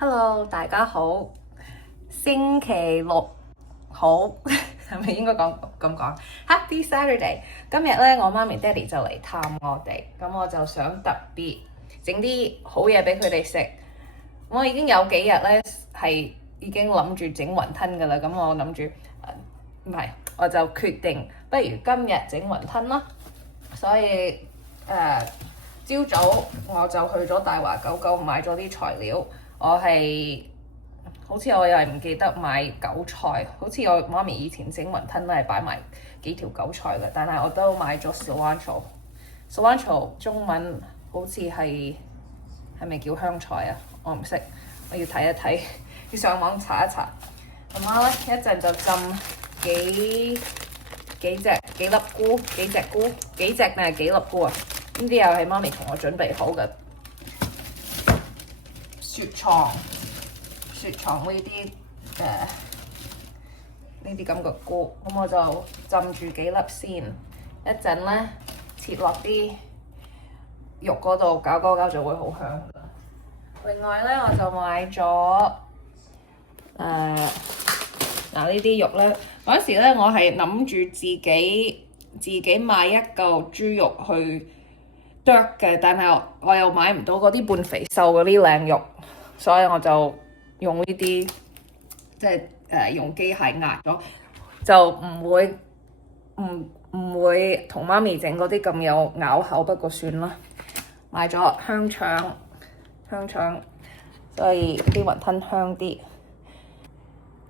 Hello，大家好。星期六好，係咪應該咁講？Happy Saturday！今日咧，我媽咪爹哋就嚟探我哋，咁我就想特別整啲好嘢俾佢哋食。我已經有幾日咧係已經諗住整雲吞㗎啦，咁我諗住唔係，我就決定不如今日整雲吞啦。所以朝早我就去咗大華九九買咗啲材料。好似我又係唔記得買韭菜，好似我媽咪以前整雲吞都係擺埋幾條韭菜嘅，但係我都買咗 cilantro。cilantro 中文好似係咪叫香菜啊？我唔識，我要睇一睇，要上網查一查。咁媽咧一陣就浸幾粒菇，幾隻定係幾粒菇啊？呢啲又係媽咪同我準備好嘅。雪藏呢啲咁嘅菇，咁我就浸住幾粒先，一陣咧切落啲肉嗰度搞就會好香。另外咧，我就買咗呢啲肉咧，嗰陣時咧我係諗住自己買一嚿豬肉去剁嘅，但係我又買唔到嗰啲半肥瘦嗰啲靚肉，所以我就用呢啲即係用機械壓咗，就唔會同媽咪整嗰啲咁有咬口，不過算啦。買咗香腸，所以啲雲吞香啲。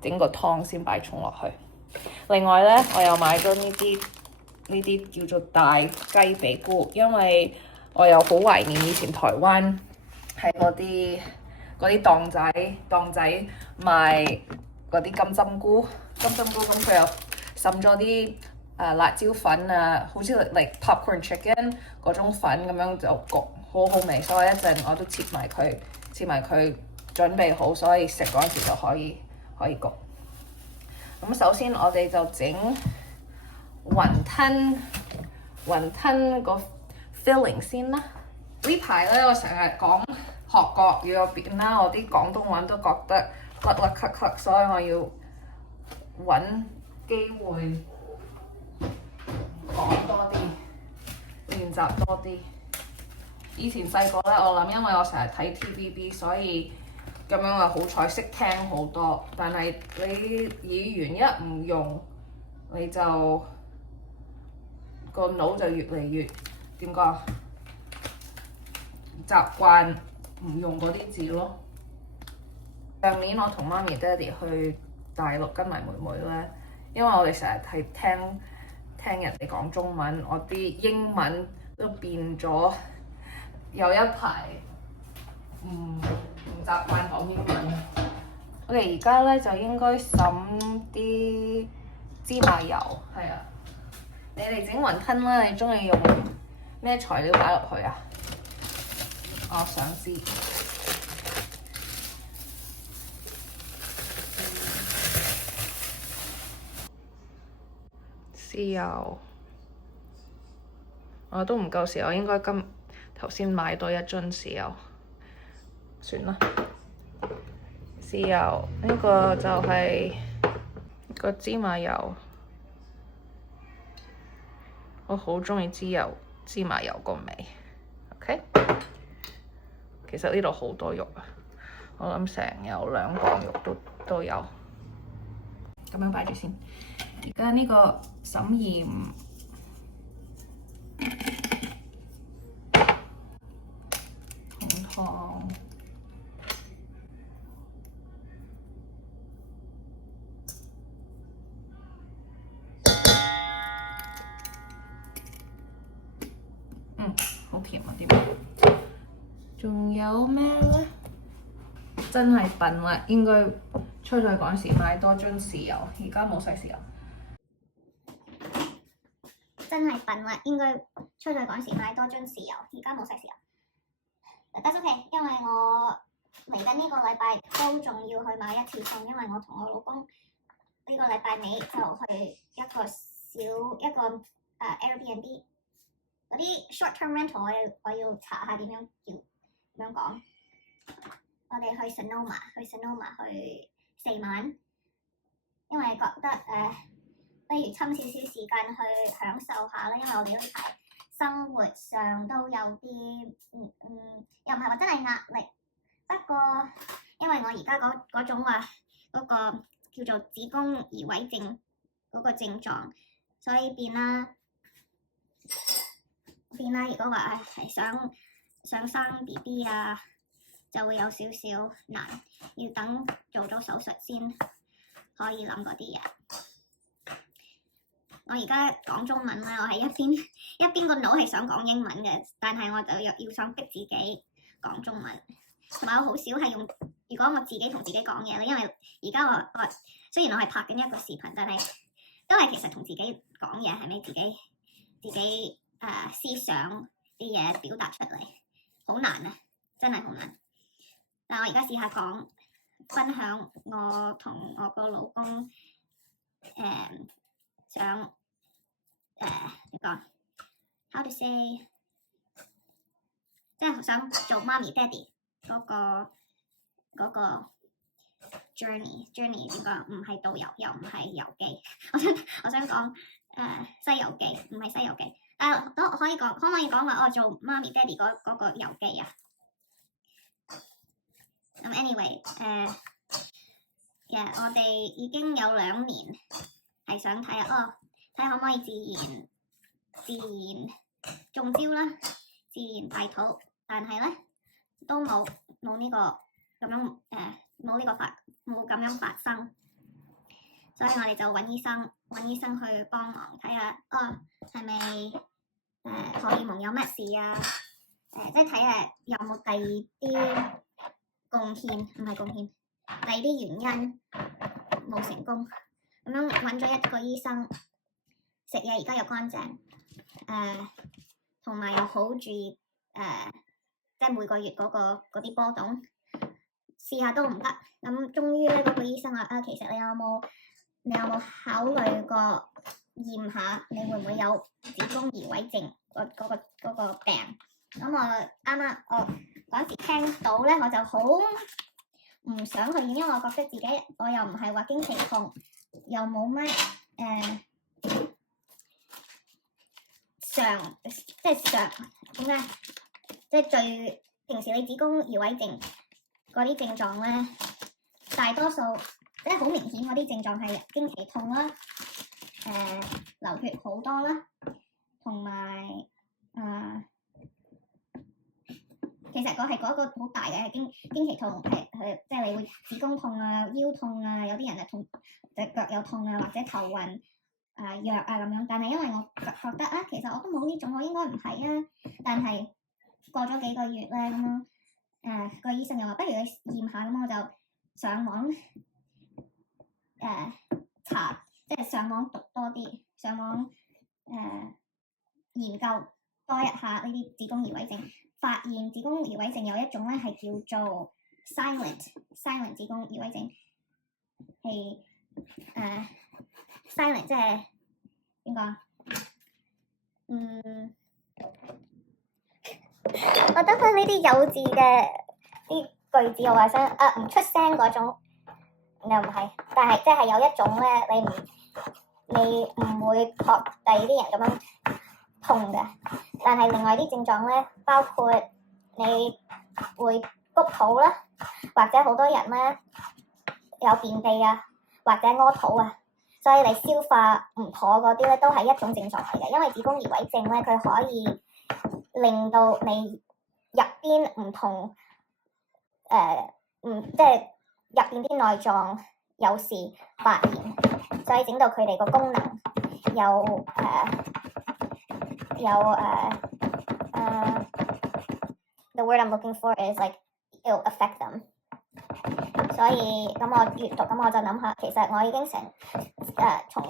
整個湯先擺葱落去。另外咧，我又買咗呢啲叫做大雞髀菇，因為我又好懷念以前台灣喺嗰啲檔仔賣嗰啲金針菇，咁佢又滲咗啲辣椒粉啊，好似like popcorn chicken 嗰種粉咁樣就焗，好好味。所以一陣我都切埋佢準備好，所以食嗰陣時就可以焗。咁首先我哋就整雲吞個 filling 先啦。呢排咧我成日講學國語嗰邊啦，我啲廣東話都覺得甩甩咳咳，所以我要揾機會講多啲，練習多啲。以前細個咧，我諗因為我成日睇 TVB，所以咁樣啊，好彩識聽好多。但係你語言一唔用，你就個腦就越嚟越點講，習慣唔用嗰啲字咯。上年我同媽咪爹哋去大陸跟埋妹妹咧，因為我哋成日係聽人哋講中文，我啲英文都變咗，有一排唔習慣講英文。我哋而家咧就應該滲啲芝麻油，係啊。你哋整雲吞啦，你中意用咩材料擺落去啊？我想知。豉油，我都唔夠豉油，應該頭先買多一樽豉油，算啦。豉油呢個就係個芝麻油，我好鍾意芝麻油個味。OK， 其實呢度好多肉啊，我諗成有2磅肉都有。咁樣擺住先。而家呢個沈鹽、紅糖、好甜啊啲味。仲有咩咧？真係笨啦，應該出去嗰時買多樽豉油，而家冇晒豉油。真係笨啦，應該出去嗰時買多樽豉油，而家冇晒豉油。That's okay，因為我嚟緊呢個禮拜都仲要去買一次餸，因為我同我老公呢個禮拜尾就去一個Airbnb 嗰啲 short term rental，我要查下點樣講。我哋去 Sonoma 去4晚，因為覺得不如侵少少時間去享受下啦，因為我哋呢排生活上都有啲又唔係話真係壓力，不過因為我而家嗰種嗰個叫做子宮移位症嗰個症狀，所以變啦。如果話係想生 BB 啊，就會有少少難，要等做咗手術先可以諗嗰啲嘢。我而家講中文啦，我係一邊個腦係想講英文嘅，但係我就要想逼自己講中文。同埋我好少係用，如果我自己同自己講嘢咧，因為而家我雖然我係拍緊一個視頻，但係都係其實同自己講嘢，係咪自己思想啲嘢表達出嚟，好難啊，真係好難。但我而家試下分享我同我個老公想點講 how to say， 即係想做媽咪爹哋嗰個 journey 點講？唔係導遊又唔係遊記，我想講西遊記，唔係西遊記，但都可以講，可唔可以講話做媽咪爹哋嗰個遊記啊？咁 anyway 我哋已經有2年係想睇下可唔可以自然中招啦，自然大肚，但係咧都冇呢個咁樣冇咁樣發生，所以我哋就揾醫生去幫忙睇下係咪荷爾蒙有乜事啊？即係睇下有冇第二啲貢獻，唔係貢獻，第二啲原因冇成功，咁樣揾咗一個醫生，食嘢而家又乾淨，同埋又好注意即係每個月嗰啲波動，試下都唔得，咁終於咧嗰個醫生話其實你有冇考慮過驗下你會唔會有子宮移位症嗰個病？咁我啱啱我嗰時聽到咧，我就好唔想去驗，因為我覺得自己我又唔係話經期痛，又冇乜點解？即係最平時你子宮移位症嗰啲症狀咧，大多數即係好明顯嗰啲症狀係經期痛啦，流血好多啦，同埋其實我係嗰個好大嘅係經期痛，係即係你會子宮痛啊、腰痛啊，有啲人痛隻腳又痛啊，或者頭暈弱啊咁樣。但係因為我覺得其實我都冇呢種，我應該唔係啊。但係過咗幾個月咧，咁樣個醫生又話不如你驗下，咁我就上網查，即係上網讀多啲，上網研究多一下呢啲子宮移位症。發現子宮移位症有一種咧係叫做 silent 子宮移位症，係silent 即係點講？我得返呢啲幼稚嘅啲句子，我話想唔出聲嗰種，又唔係，但係即係有一種咧，你唔會學第二啲人咁樣痛嘅，但係另外啲症狀咧，包括你會谷肚啦，或者好多人咧有便秘啊，或者屙肚啊，所以你消化唔妥嗰啲咧都係一種症狀嚟嘅。因為子宮移位症咧，佢可以令到你入邊唔同即係入邊啲內臟有事發炎，所以整到佢哋個功能the word I'm looking for is like it'll affect them。所以咁我閱讀，咁我就諗下，其實我已經從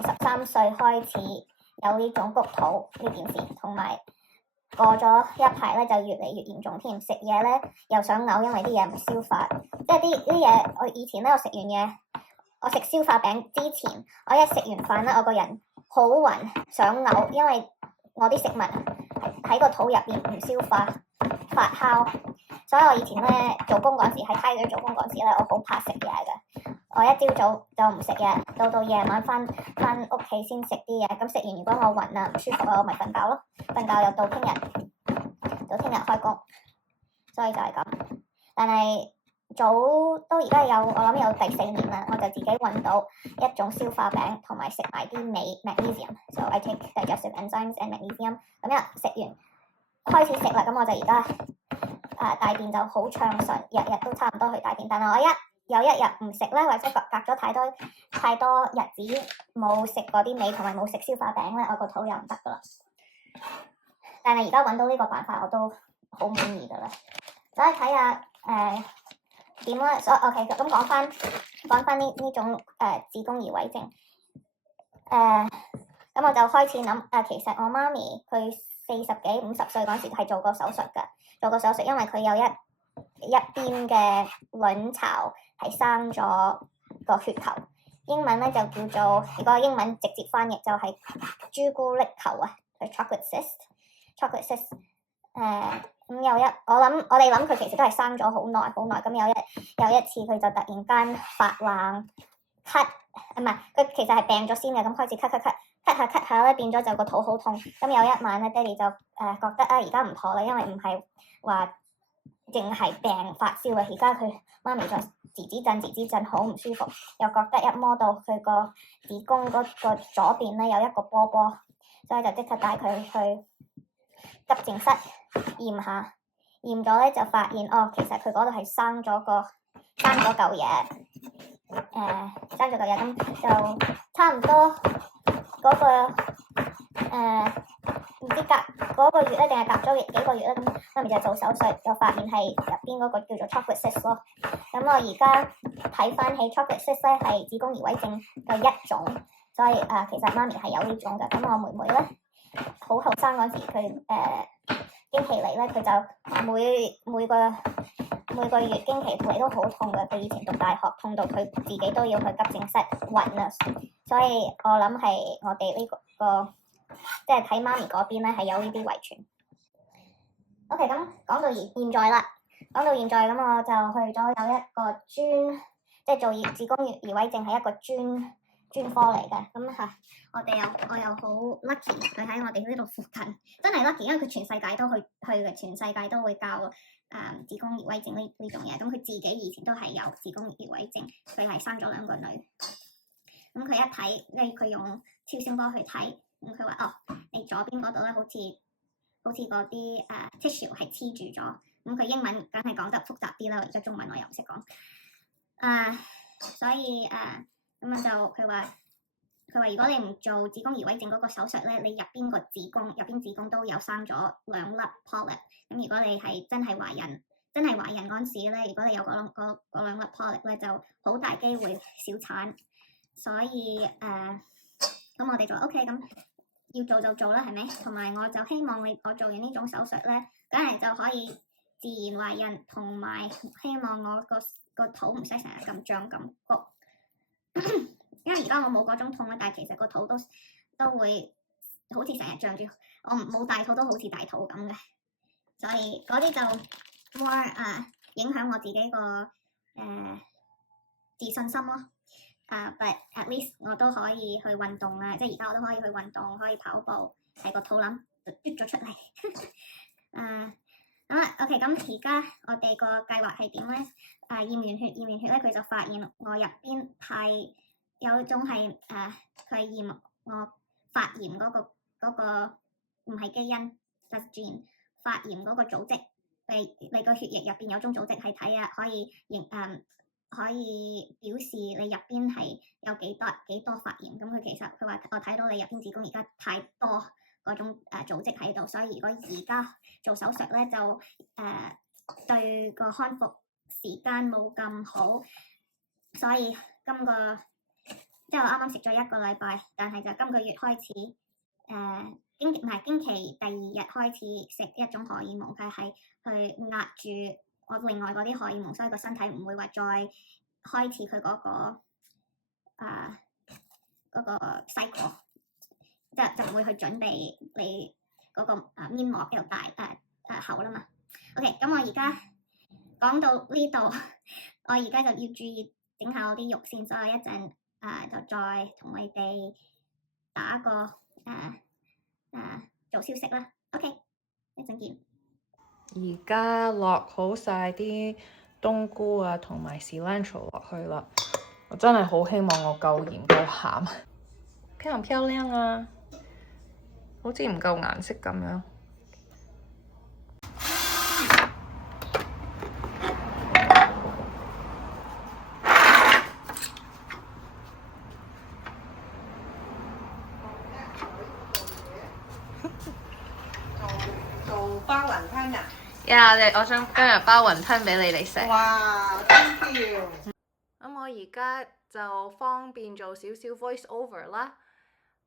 13歲開始有呢種谷肚呢件事，同埋過咗一排咧就越嚟越嚴重添。食嘢咧又想嘔，因為啲嘢唔消化，即係啲嘢。我以前咧我食完嘢，我食消化餅之前，我一食完飯咧，我個人好暈想嘔，因為我啲食物喺個肚入邊唔消化發酵，所以我以前咧做工嗰時喺梯隊做工嗰時咧，我好怕食嘢嘅。我一朝早就唔食嘢，到夜晚翻屋企先食啲嘢。咁食完如果我暈啊唔舒服啊，我咪瞓覺咯。瞓覺又到聽日開工，所以就係咁。但係早都而家有，我諗有第4年啦，我就自己揾到一種消化餅，同埋食埋啲鎂 magnesium。So I take digestive enzymes and magnesium。咁一食完開始食啦，咁我就而家大便就好暢順，日日都差唔多去大便。但係我有一日唔食咧，或者隔咗太多日子冇食嗰啲鎂同埋冇食消化餅咧，我個肚又唔得噶啦。但係而家揾到呢個辦法，我都好滿意噶啦。所以睇下點啦。OK， 咁講翻呢種子宮移位症。咁我就開始諗其實我媽咪佢40幾50歲嗰時係做過手術㗎。因為佢有一邊嘅卵巢係生咗個血球，英文咧就叫做，如果英文直接翻譯就係朱古力球啊，係 chocolate cyst。咁我哋諗佢其實都係生咗好耐，咁有一次佢就突然間發冷咳，唔係佢其實係病咗先嘅，咁開始咳下咧，變咗就個肚好痛。咁有一晚咧，爹哋就覺得而家唔妥啦，因為唔係話淨係病發燒嘅，而家佢媽咪就吱震好唔舒服，又覺得一摸到佢個子宮嗰個左邊咧有一個波，所以就即刻帶佢去急症室驗下，驗咗咧就發現其實佢嗰度係生咗嚿嘢，咁就差唔多嗰個唔知隔嗰個月咧定係隔咗幾個月咧，咁媽咪就做手術，又發現係入邊嗰個叫做 chocolate cyst 咯。咁我而家睇翻起 chocolate cyst 咧係子宮移位症嘅一種，所以其實媽咪係有呢種嘅。咁我妹妹咧好後生嗰時，佢經期嚟咧，佢就每個月經期嚟都好痛嘅。佢以前讀大學痛到佢自己都要去急症室暈啊，所以我諗係我哋呢個即係睇媽咪嗰邊咧係有呢啲遺傳。OK， 咁講到現在啦，咁我就去咗有一個即係做子宮移位症係一個專科嚟嘅。咁我又好 lucky， 佢喺我哋呢度附近，真係 lucky， 因為佢全世界都去嘅，全世界都會教子宮移位症呢種嘢。咁佢自己以前都係有子宮移位症，佢係生咗2個女。咁佢一睇，佢用超聲波去睇，咁佢話你左邊嗰度咧好似嗰啲tissue 係黐住咗。咁佢英文梗係講得複雜啲啦，而家中文我又唔識講。所以咁就佢話如果你唔做子宮移位症嗰個手術咧，你入邊子宮都有生咗2粒 polyp。咁如果你係真係懷孕嗰陣時咧，如果你有嗰2粒 polyp 咧，就好大機會小產。所以咁我哋就 OK， 咁要做就做啦，係咪？同埋我就希望我做完呢種手術咧，梗係就可以自然懷孕，同埋希望我個肚唔使成日咁脹咁谷。因為而家我冇嗰種痛啦，但係其實個肚都會好似成日脹住，我冇大肚都好似大肚咁嘅，所以嗰啲就 more 影響我自己個自信心咯。But at least 我都可以去運動啦，即係而家我都可以去運動，可以跑步，係個肚腩就嘟咗出嚟。OK， 咁而家我哋個計劃係點咧？驗完血咧，佢就發現我入邊係有一種係佢驗我發炎嗰個唔係基因，係gene發炎嗰個組織。你個血液入邊有種組織係睇可以表示你入邊係有幾多發炎。咁佢話我睇到你入邊子宮而家太多嗰種組織喺度，所以如果而家做手術咧就對個康復時間冇咁好，所以即係我啱啱食咗1個禮拜，但係就今個月開始經期第2日開始食一種荷爾蒙，佢係去壓住我另外嗰啲荷爾蒙，所以個身體唔會話再開始佢嗰個 cycle， 就唔會去準備你嗰個面膜又大厚啦嘛。OK， 咁我而家講到呢度，我而家就要注意整下我啲肉先，所以一陣就再同你哋打個做消息啦。OK， 一陣見。而家落好晒啲冬菇啊同埋 cilantro 落去啦，我真係好希望我夠鹽夠鹹。漂唔漂亮啊？好似唔夠顏色咁樣。做包雲吞啊！我想今日包雲吞俾你哋食。哇，thank you！咁我而家就方便做少少 voice over 啦。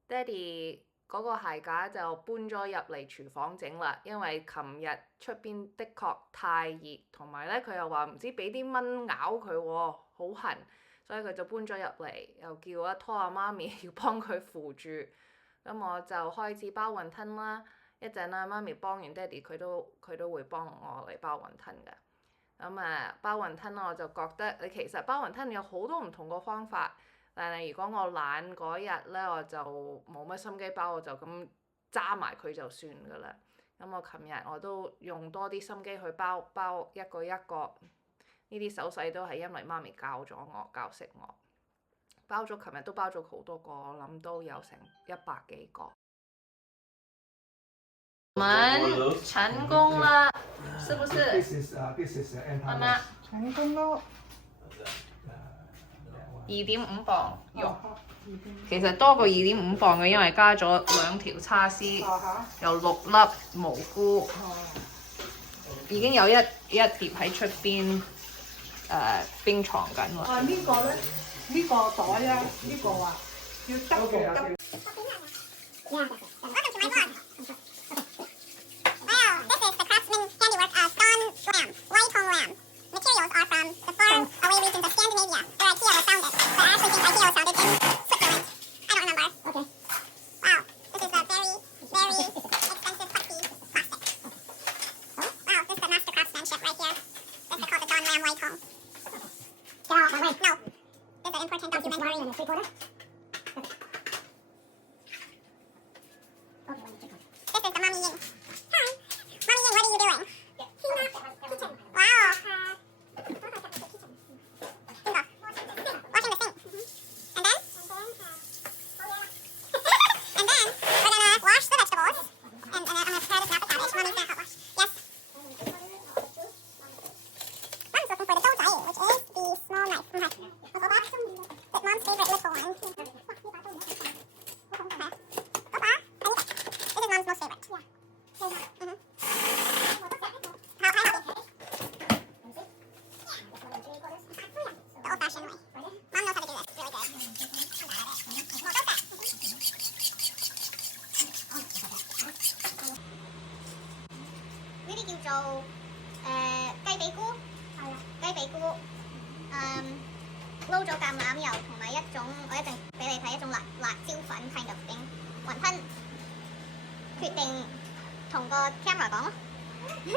爹哋嗰個鞋架就搬咗入嚟廚房整啦，因為琴日出邊的確太熱，同埋咧佢又話唔知俾啲蚊咬佢喎，好痕，所以佢就搬咗入嚟，又叫阿拖阿媽咪要幫佢扶住。咁我就開始包雲吞啦。一陣啦，媽咪幫完爹哋，佢都會幫我嚟包雲吞嘅。咁包雲吞我就覺得你其實包雲吞有好多唔同個方法，但係如果我懶嗰日咧，我就冇乜心機包，我就咁揸埋佢就算㗎啦。咁我琴日我都用多啲心機去包一個一個，呢啲手勢都係因為媽咪教識我。琴日都包咗好多個，我諗都有成100幾個。我們成功了，是不是？媽媽，成功咯！2.5磅肉，其實多過2.5磅嘅，因為加咗2條叉絲，有6粒蘑菇，已經有一碟喺出邊冰藏緊啦。呢個咧，呢個袋啊，呢個啊，要執。Materials are from the far away regions of Scandinavia, where IKEA was founded. But I actually think IKEA was founded in Switzerland. I don't remember. Okay. Wow, this is a very, very expensive puffy plastic. Wow, this is the master craftsmanship right here. This is called the John Lamb Whitehall. No, this is an important document. This is the mummy Ying. Hi, Mummy Ying, what are you doing? Cleaning up the kitchen. Wow. kind of thing。雲吞決定同個 camera 講咯，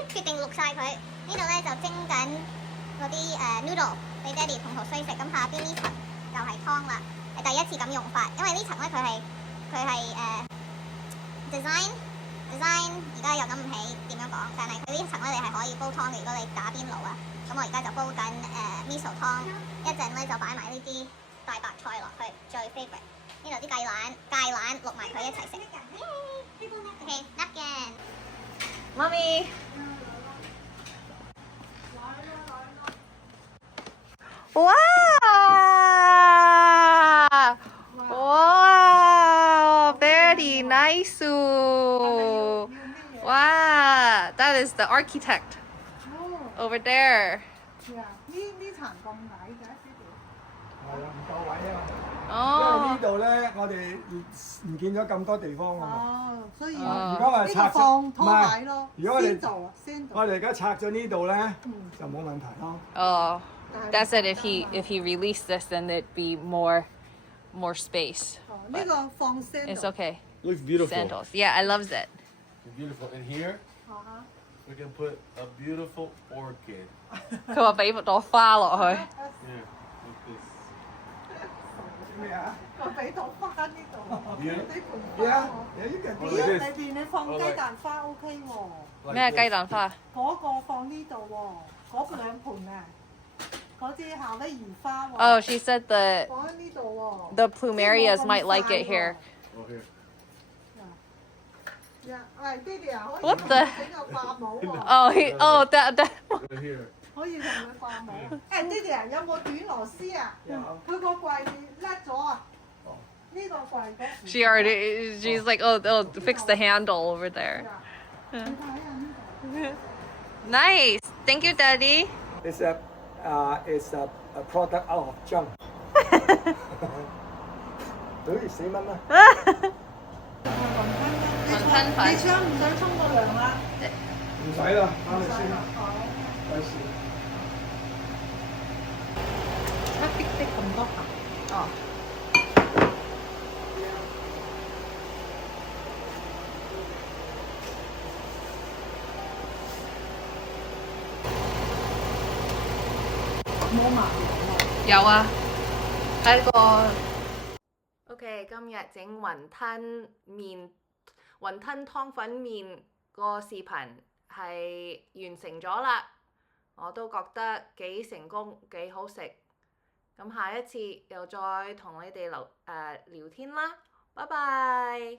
決定錄晒佢。呢度咧就蒸緊嗰啲noodle 俾爹哋同頭衰食。咁下邊呢層就係湯啦，係第一次咁用法，因為呢層咧佢係design， 而家又諗唔起點樣講，但係佢呢層咧你係可以煲湯嘅。如果你打邊爐啊，咁我而家就煲緊miso 湯，一陣咧就擺埋呢啲大白菜落去，最 favourite。呢度啲芥蘭淥埋佢一齊食。OK， napkin。媽咪。哇！哇 ，very nice！ 哇 ，that is the architect over there。呢層咁矮嘅，係啊，唔夠位啊！哦，因為呢度咧，我哋唔見咗咁多地方啊嘛。哦，所以如果我哋拆放拖鞋咯，如果我哋先做，我哋而家拆咗呢度咧，就冇問題咯。哦。That's it. If he released this, then there'd be more space. 呢個放 sandal。 It's okay. Looks beautiful. Sandals. Yeah, I love it. Beautiful. And here, We can put a beautiful orchid. 佢話俾朵花落去。 Here, like this. 咩啊我俾朵花呢度， Yeah. 呢盆？Yeah, 花喎。 yeah, you can 我 do 哋 it. 裏邊你放雞蛋花 OK 喎， Like 咩 this. 雞蛋花？嗰個放呢度喎，嗰兩盆啊，嗰支夏威夷花喎。 Oh, she said that 放喺呢度喎。 the plumerias might like it here. Oh, here. 喂，爹哋啊，可以 What 同 the- 佢整個掛帽喎， Oh, that. Right here. 可以同佢掛帽。誒，爹哋啊，有冇短螺絲啊？有佢個櫃甩咗啊！呢個櫃嗰 She's like, oh, fix the handle over there. 你睇下呢度。 Nice. Thank you, Daddy. It's a product out of junk. 對，4蚊啦。雲吞粉你想唔想沖個涼啊？唔使啦，翻去先。費事。一滴滴咁多下。哦。冇麻有啊，喺個。OK， 今日整雲吞麵、雲吞湯粉麵個視頻係完成咗啦，我都覺得幾成功，幾好食。咁下一次又再同你哋聊天啦，拜拜。